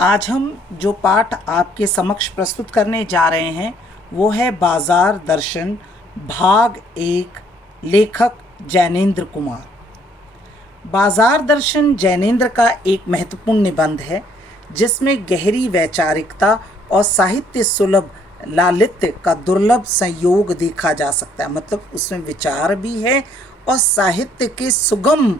आज हम जो पाठ आपके समक्ष प्रस्तुत करने जा रहे हैं वो है बाजार दर्शन भाग 1, लेखक जैनेंद्र कुमार। बाजार दर्शन जैनेंद्र का एक महत्वपूर्ण निबंध है जिसमें गहरी वैचारिकता और साहित्य सुलभ लालित्य का दुर्लभ संयोग देखा जा सकता है। मतलब उसमें विचार भी है और साहित्य के सुगम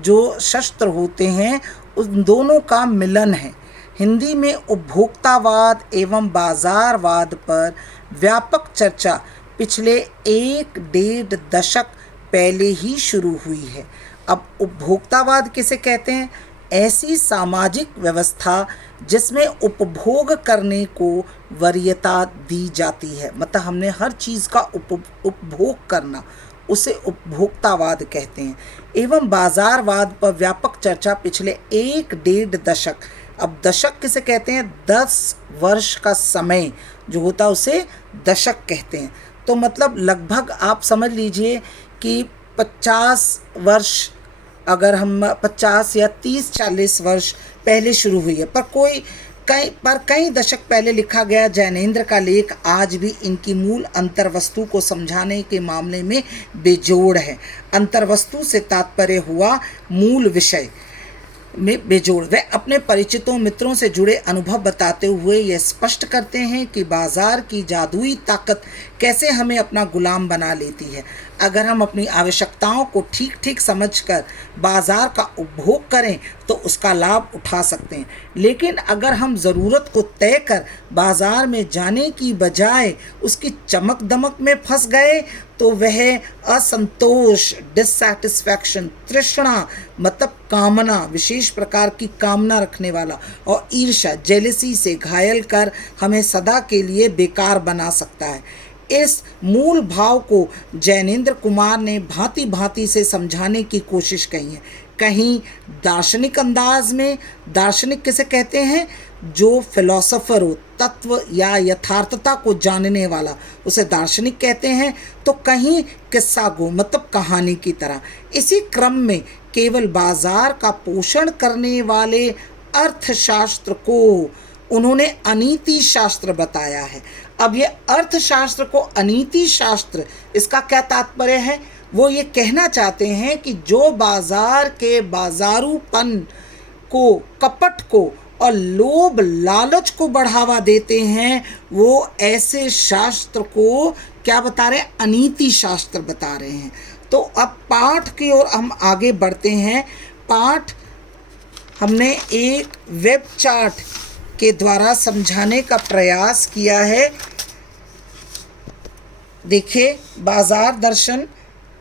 जो शस्त्र होते हैं उन दोनों का मिलन है। हिंदी में उपभोक्तावाद एवं बाजारवाद पर व्यापक चर्चा पिछले 1-1.5 दशक पहले ही शुरू हुई है। अब उपभोक्तावाद किसे कहते हैं? ऐसी सामाजिक व्यवस्था जिसमें उपभोग करने को वरीयता दी जाती है। मतलब हमने हर चीज़ का उपभोग करना, उसे उपभोक्तावाद कहते हैं। एवं बाजारवाद पर व्यापक चर्चा पिछले 1-1.5 दशक। अब दशक किसे कहते हैं? 10 वर्ष का समय जो होता है उसे दशक कहते हैं। तो मतलब लगभग आप समझ लीजिए कि 50 वर्ष, अगर हम 50 या 30-40 वर्ष पहले शुरू हुई है। पर कई दशक पहले लिखा गया जैनेंद्र का लेख आज भी इनकी मूल अंतर्वस्तु को समझाने के मामले में बेजोड़ है। अंतर्वस्तु से तात्पर्य हुआ मूल विषय में बेजोड़। वे अपने परिचितों मित्रों से जुड़े अनुभव बताते हुए यह स्पष्ट करते हैं कि बाजार की जादुई ताकत कैसे हमें अपना गुलाम बना लेती है। अगर हम अपनी आवश्यकताओं को ठीक ठीक समझकर बाजार का उपभोग करें तो उसका लाभ उठा सकते हैं, लेकिन अगर हम ज़रूरत को तय कर बाजार में जाने की बजाय उसकी चमक दमक में फंस गए तो वह असंतोष, डिससैटिस्फैक्शन, तृष्णा मतलब कामना, विशेष प्रकार की कामना रखने वाला, और ईर्ष्या, जेलसी से घायल कर हमें सदा के लिए बेकार बना सकता है। इस मूल भाव को जैनेंद्र कुमार ने भांति भांति से समझाने की कोशिश की है। कहीं दार्शनिक अंदाज में, दार्शनिक किसे कहते हैं? जो फिलोसोफर हो, तत्व या यथार्थता को जानने वाला, उसे दार्शनिक कहते हैं। तो कहीं किस्सा गो मतलब कहानी की तरह। इसी क्रम में केवल बाजार का पोषण करने वाले अर्थशास्त्र को उन्होंने अनीति शास्त्र बताया है। अब ये अर्थशास्त्र को अनीति शास्त्र, इसका क्या तात्पर्य है? वो ये कहना चाहते हैं कि जो बाजार के बाजारूपन को, कपट को और लोभ लालच को बढ़ावा देते हैं, वो ऐसे शास्त्र को क्या बता रहे हैं? अनीति शास्त्र बता रहे हैं। तो अब पाठ की ओर हम आगे बढ़ते हैं। पाठ हमने एक वेब चार्ट के द्वारा समझाने का प्रयास किया है। देखिए, बाजार दर्शन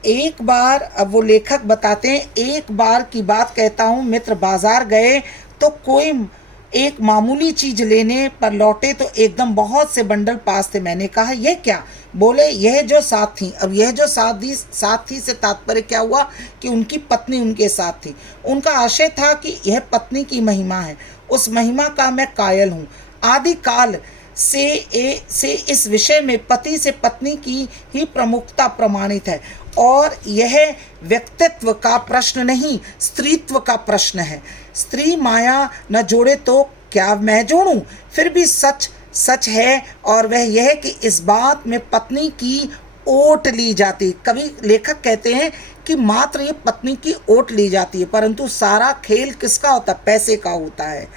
एक बार, अब वो लेखक बताते हैं, एक बार की बात कहता हूँ, मित्र बाजार गए तो कोई एक मामूली चीज़ लेने पर लौटे तो एकदम बहुत से बंडल पास थे। मैंने कहा यह क्या? बोले यह जो साथ थी। अब यह जो साथ थी से तात्पर्य क्या हुआ कि उनकी पत्नी उनके साथ थी। उनका आशय था कि यह पत्नी की महिमा है, उस महिमा का मैं कायल हूँ। आदि काल से इस विषय में पति से पत्नी की ही प्रमुखता प्रमाणित है, और यह व्यक्तित्व का प्रश्न नहीं, स्त्रीत्व का प्रश्न है। स्त्री माया न जोड़े तो क्या मैं जोड़ूं? फिर भी सच सच है, और वह यह कि इस बात में पत्नी की ओट ली जाती। कभी लेखक कहते हैं कि मात्र ये पत्नी की ओट ली जाती है, परंतु सारा खेल किसका होता है? पैसे का होता है।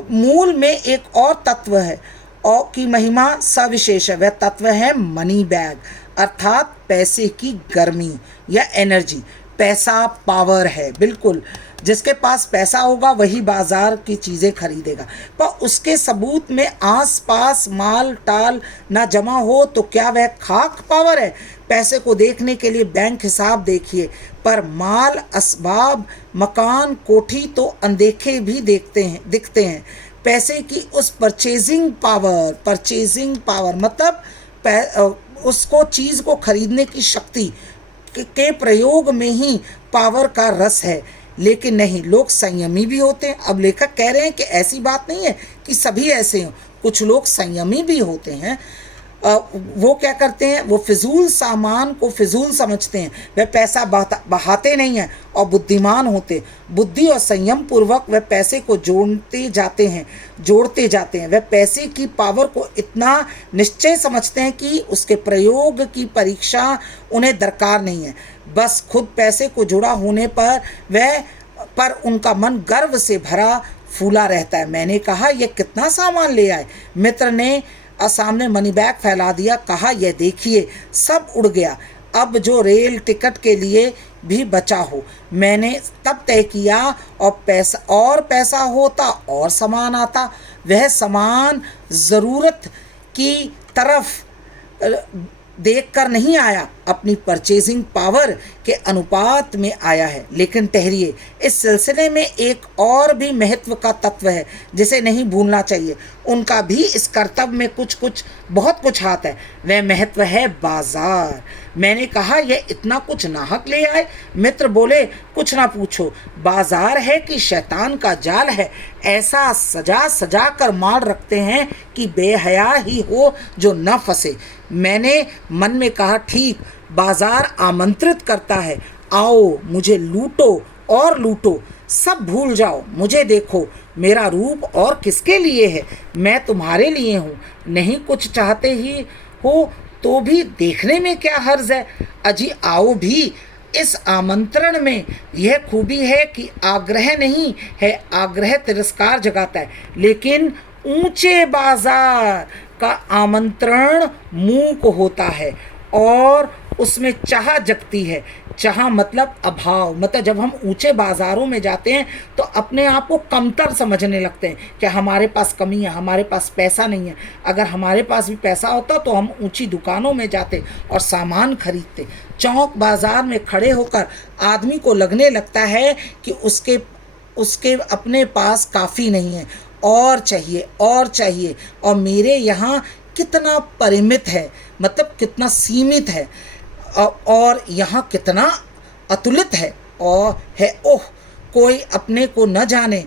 मूल में एक और तत्व है और की महिमा सविशेष है। वह तत्व है मनी बैग, अर्थात पैसे की गर्मी या एनर्जी। पैसा पावर है, बिल्कुल। जिसके पास पैसा होगा वही बाजार की चीज़ें खरीदेगा। पर उसके सबूत में आसपास माल टाल ना जमा हो तो क्या वह खाक पावर है? पैसे को देखने के लिए बैंक हिसाब देखिए, पर माल, असबाब, मकान, कोठी तो अनदेखे भी दिखते हैं। पैसे की उस परचेजिंग पावर मतलब उसको चीज़ को खरीदने की शक्ति के प्रयोग में ही पावर का रस है। लेकिन नहीं, लोग संयमी भी होते हैं। अब लेखक कह रहे हैं कि ऐसी बात नहीं है कि सभी ऐसे हों, कुछ लोग संयमी भी होते हैं। वो क्या करते हैं, वो फिजूल सामान को फिजूल समझते हैं, वह पैसा बहाते नहीं हैं और बुद्धिमान होते। बुद्धि और संयम पूर्वक वह पैसे को जोड़ते जाते हैं। वह पैसे की पावर को इतना निश्चय समझते हैं कि उसके प्रयोग की परीक्षा उन्हें दरकार नहीं है। बस खुद पैसे को जुड़ा होने पर उनका मन गर्व से भरा फूला रहता है। मैंने कहा, यह कितना सामान ले आए? मित्र ने सामने मनी बैग फैला दिया। कहा, यह देखिए, सब उड़ गया। अब जो रेल टिकट के लिए भी बचा हो। मैंने तब तय किया, और पैसा होता और सामान आता। वह सामान ज़रूरत की तरफ देखकर नहीं आया, अपनी परचेजिंग पावर के अनुपात में आया है। लेकिन ठहरिए, इस सिलसिले में एक और भी महत्व का तत्व है जिसे नहीं भूलना चाहिए। उनका भी इस कर्तव्य में बहुत कुछ हाथ है। वह महत्व है बाजार। मैंने कहा, यह इतना कुछ नाहक ले आए? मित्र बोले, कुछ ना पूछो। बाजार है कि शैतान का जाल है। ऐसा सजा कर मार रखते हैं कि बेहया ही हो जो न फंसे। मैंने मन में कहा, ठीक, बाजार आमंत्रित करता है। आओ, मुझे लूटो और लूटो, सब भूल जाओ, मुझे देखो। मेरा रूप और किसके लिए है? मैं तुम्हारे लिए हूँ। नहीं कुछ चाहते ही हो तो भी देखने में क्या हर्ज है? अजी आओ भी। इस आमंत्रण में यह खूबी है कि आग्रह नहीं है, आग्रह तिरस्कार जगाता है। लेकिन ऊंचे बाजार का आमंत्रण मूक होता है और उसमें चाह जगती है। चाह मतलब अभाव, मतलब जब हम ऊंचे बाज़ारों में जाते हैं तो अपने आप को कमतर समझने लगते हैं कि हमारे पास कमी है, हमारे पास पैसा नहीं है। अगर हमारे पास भी पैसा होता तो हम ऊंची दुकानों में जाते और सामान खरीदते। चौक बाज़ार में खड़े होकर आदमी को लगने लगता है कि उसके अपने पास काफ़ी नहीं है, और चाहिए और मेरे यहाँ कितना परिमित है, मतलब कितना सीमित है, और यहाँ कितना अतुलित है और है। ओह, कोई अपने को न जाने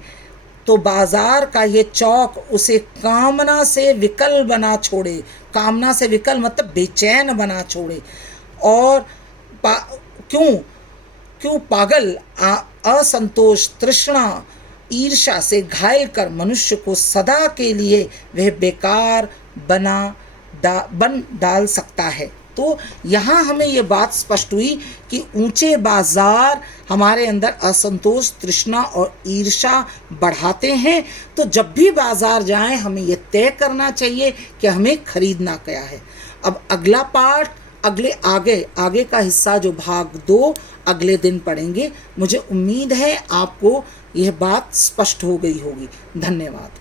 तो बाजार का ये चौक उसे कामना से विकल बना छोड़े। कामना से विकल मतलब बेचैन बना छोड़े। और क्यों पागल असंतोष, तृष्णा, ईर्ष्या से घायल कर मनुष्य को सदा के लिए वह बेकार बन डाल सकता है। तो यहाँ हमें ये बात स्पष्ट हुई कि ऊंचे बाजार हमारे अंदर असंतोष, तृष्णा और ईर्ष्या बढ़ाते हैं। तो जब भी बाजार जाएं हमें ये तय करना चाहिए कि हमें खरीदना क्या है। अब अगला पार्ट, आगे का हिस्सा जो भाग 2 अगले दिन पढ़ेंगे। मुझे उम्मीद है आपको यह बात स्पष्ट हो गई होगी। धन्यवाद।